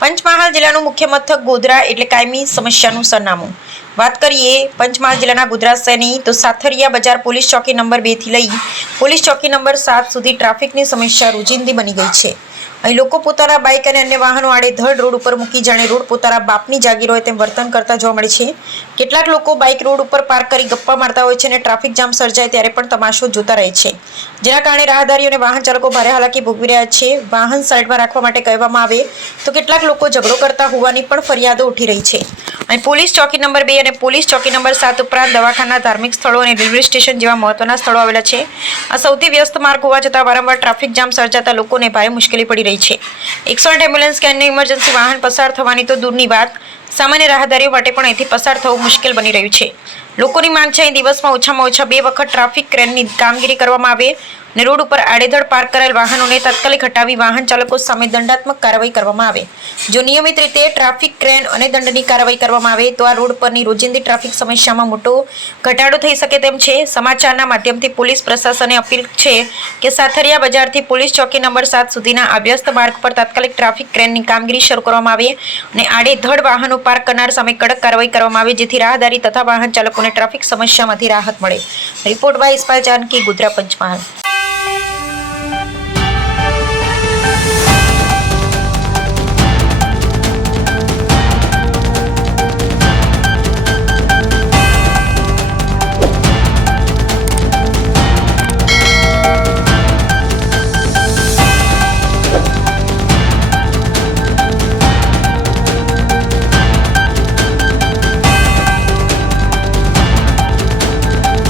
પંચમહાલ જિલ્લાનું મુખ્ય મથક ગોધરા એટલે કાયમી સમસ્યાનું સરનામું. વાત કરીએ પંચમહાલ જિલ્લાના ગોધરા શહેરની તો સાથરિયા બજાર પોલીસ ચોકી નંબર 2 થી લઈ પોલીસ ચોકી નંબર 7 સુધી ટ્રાફિકની સમસ્યા રોજિંદી બની ગઈ છે. અહીં લોકો પોતાના બાઇક અને અન્ય વાહનો આડેધડ રોડ ઉપર મૂકી જાણે રોડ પોતાના બાપની જાગીર હોય તેમ વર્તન કરતા જોવા મળે છે. કેટલાક લોકો બાઇક રોડ ઉપર પાર્ક કરી ગપ્પા મારતા હોય છે અને ટ્રાફિક જામ સર્જાય ત્યારે પણ તમાશો જોતા રહે છે, જેના કારણે રાહદારીઓ અને વાહન ચાલકો ભારે હાલાકી ભોગવી રહ્યા છે. વાહન સાઈડમાં રાખવા માટે કહેવામાં આવે તો કેટલાક લોકો ઝઘડો કરતા હોવાની પણ ફરિયાદો ઉઠી રહી છે. અને પોલીસ ચોકી નંબર 2 અને પોલીસ ચોકી નંબર 7 ઉપરાંત દવાખાના, ધાર્મિક સ્થળો અને રેલવે સ્ટેશન જેવા મહત્વના સ્થળો આવેલા છે. આ સૌથી વ્યસ્ત માર્ગ હોવા છતાં વારંવાર ટ્રાફિક જામ સર્જાતા લોકોને ભારે મુશ્કેલી પડી રહી છે. 108 એમ્બ્યુલન્સ કે અન્ય ઇમરજન્સી વાહન પસાર થવાની તો દૂરની વાત, સામાન્ય રાહદારીઓ માટે પણ અહીંથી પસાર થવું મુશ્કેલ બની રહ્યું છે. લોકોની માંગ છે અહીં દિવસમાં ઓછામાં ઓછા 2 વખત ટ્રાફિક ક્રેનની કામગીરી કરવામાં આવે અને રોડ ઉપર આડેધડ પાર્ક કરેલ વાહનોને તાત્કાલિક હટાવી વાહન ચાલકો સામે દંડાત્મક કાર્યવાહી કરવામાં આવે. જો નિયમિત રીતે ટ્રાફિક ક્રેન અને દંડની કાર્યવાહી કરવામાં આવે તો આ રોડ પરની રોજિંદી ટ્રાફિક સમસ્યામાં મોટો ઘટાડો થઈ શકે તેમ છે. સમાચારના માધ્યમથી પોલીસ પ્રશાસને અપીલ છે કે સાથરિયા બજારથી પોલીસ ચોકી નંબર 7 સુધીના આ વ્યસ્ત માર્ગ પર તાત્કાલિક ટ્રાફિક ક્રેનની કામગીરી શરૂ કરવામાં આવે અને આડેધડ વાહનો પાર્ક કરનાર સામે કડક કાર્યવાહી કરવામાં આવે, જેથી રાહદારી તથા વાહન ચાલકોને ટ્રાફિક સમસ્યામાંથી રાહત મળે. Report by Ispal Janki, Godhra, Panchmahal.